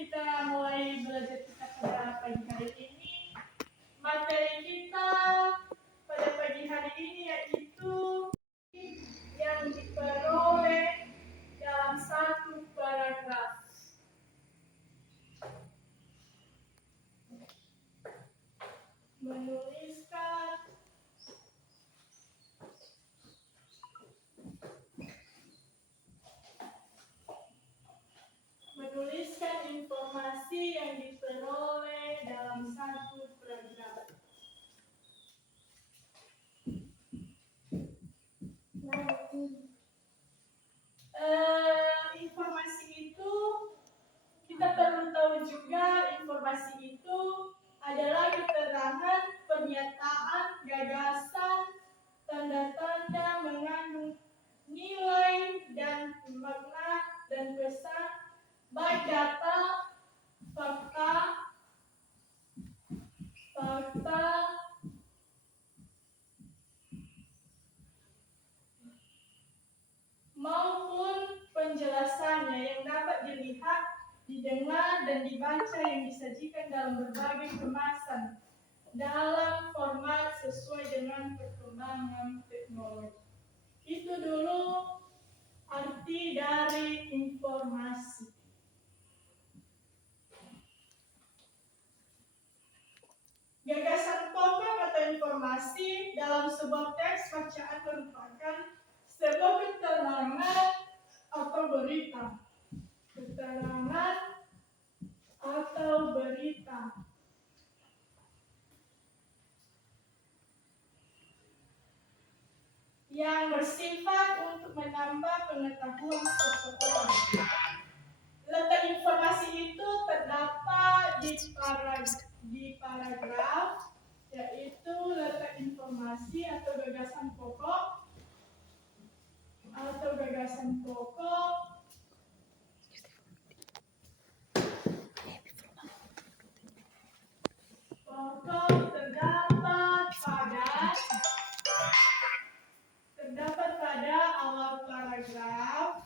kita mulai belajar kita pada pagi hari ini. Materi kita pada pagi hari ini yaitu yang diperoleh dalam satu paragraf. Menuliskan informasi yang diperoleh dalam satu paragraf. Informasi itu kita perlu tahu juga, informasi itu adalah keterangan, pernyataan, gagasan, tanda-tanda mengandung nilai dan makna dan pesan, baik data, fakta, maupun penjelasannya yang dapat dilihat, didengar, dan dibaca yang disajikan dalam berbagai kemasan dalam format sesuai dengan perkembangan teknologi. Itu dulu arti dari informasi. Gagasan pokok atau informasi dalam sebuah teks bacaan merupakan sebuah keterangan atau berita. Keterangan atau berita. Yang bersifat untuk menambah pengetahuan seseorang. Letak informasi itu terdapat di paragraf, yaitu letak informasi atau gagasan pokok terdapat pada awal paragraf,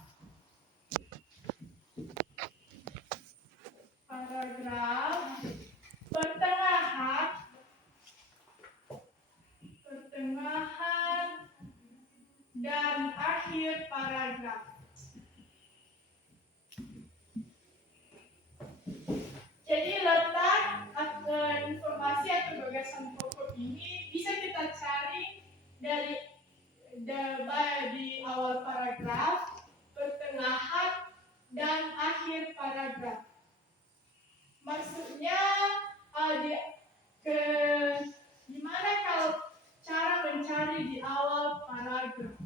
pertengahan, dan akhir paragraf. Jadi letak informasi atau gagasan pokok ini bisa kita cari di awal paragraf, pertengahan, dan akhir paragraf. Maksudnya gimana kalau cara mencari di awal paragraf.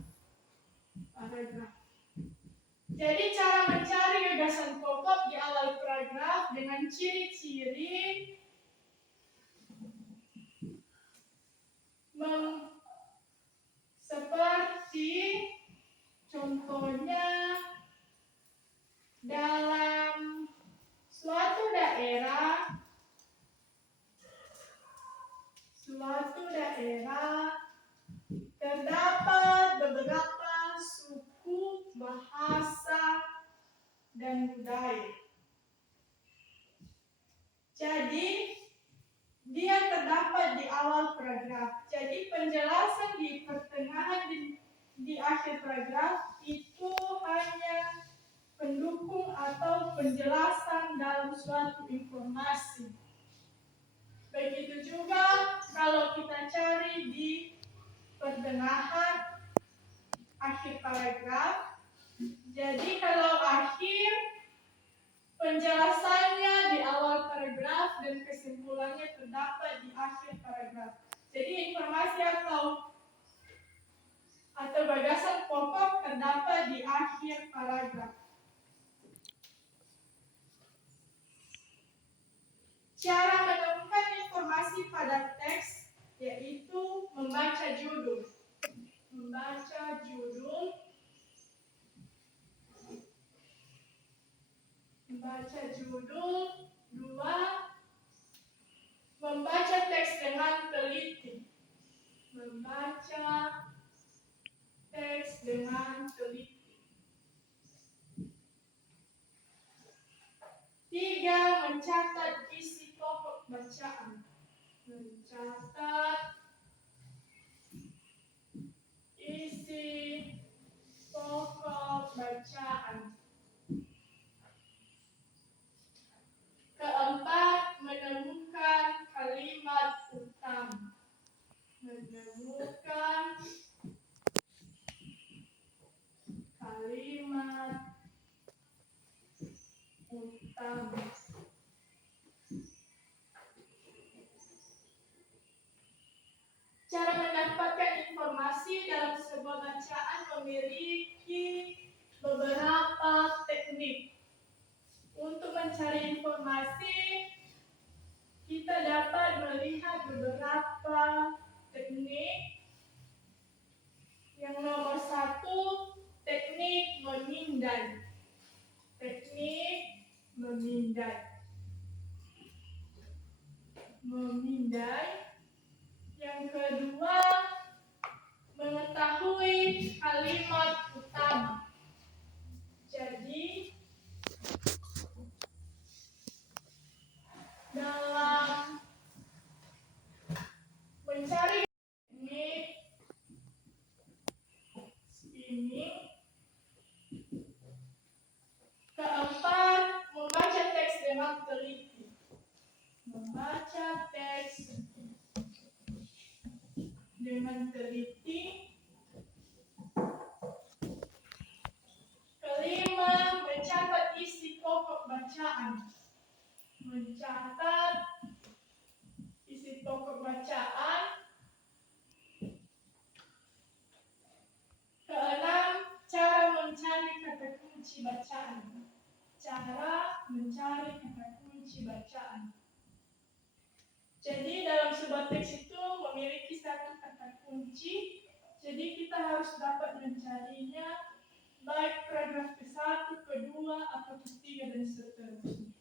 Jadi cara mencari gagasan pokok di awal paragraf dengan ciri-ciri seperti contohnya dalam suatu daerah terdapat beberapa suku, bahasa, dan budaya. Jadi dia terdapat di awal paragraf. Jadi penjelasan di pertengahan di akhir paragraf itu hanya pendukung atau penjelasan dalam suatu informasi. Begitu juga kalau kita cari di pertengahan akhir paragraf. Jadi kalau akhir, penjelasannya di awal paragraf dan kesimpulannya terdapat di akhir paragraf. Jadi informasi atau gagasan pokok terdapat di akhir paragraf. Cara menemukan informasi pada teks yaitu membaca judul. Dua, membaca teks dengan teliti. 3. Mencatat isi pokok bacaan. Mencatat isi pokok bacaan. 4. Menemukan kalimat utama. Menemukan kalimat utama. Cara mendapatkan informasi dalam sebuah bacaan memiliki beberapa teknik. Untuk mencari informasi, kita dapat melihat beberapa teknik. Yang nomor 1, teknik memindai. Teknik memindai. Yang kedua, mengetahui kalimat utama. Jadi, dalam mencari teknik ini, 4, membaca teks dengan teliti. Membaca teks dengan teliti. 5, mencatat isi pokok bacaan. Mencatat isi pokok bacaan. 6, cara mencari kata kunci bacaan. Cara mencari kata kunci bacaan. Jadi dalam sebuah teks itu memiliki satu kata kunci. Jadi kita harus dapat mencarinya baik paragraf ke-1, ke-2, atau ke-3 dan seterusnya.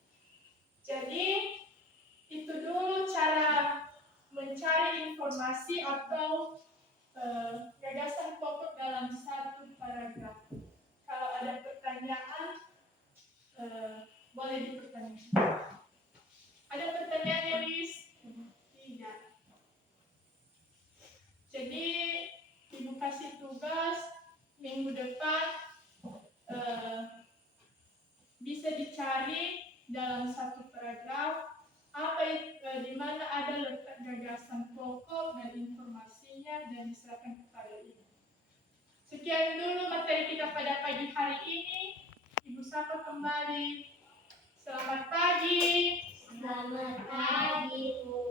Jadi itu dulu cara mencari informasi atau gagasan pokok dalam satu paragraf. Kalau ada pertanyaan, boleh dipertanyakan. Ada pertanyaan, Iris? Tidak. Jadi Ibu kasih tugas minggu depan bisa dicari dalam satu paragraf di mana ada letak gagasan pokok dan informasinya dan diserahkan kepada Ibu. Sekian dulu materi kita pada pagi hari ini. Ibu sapa kembali. Selamat pagi. Selamat pagi, Bu.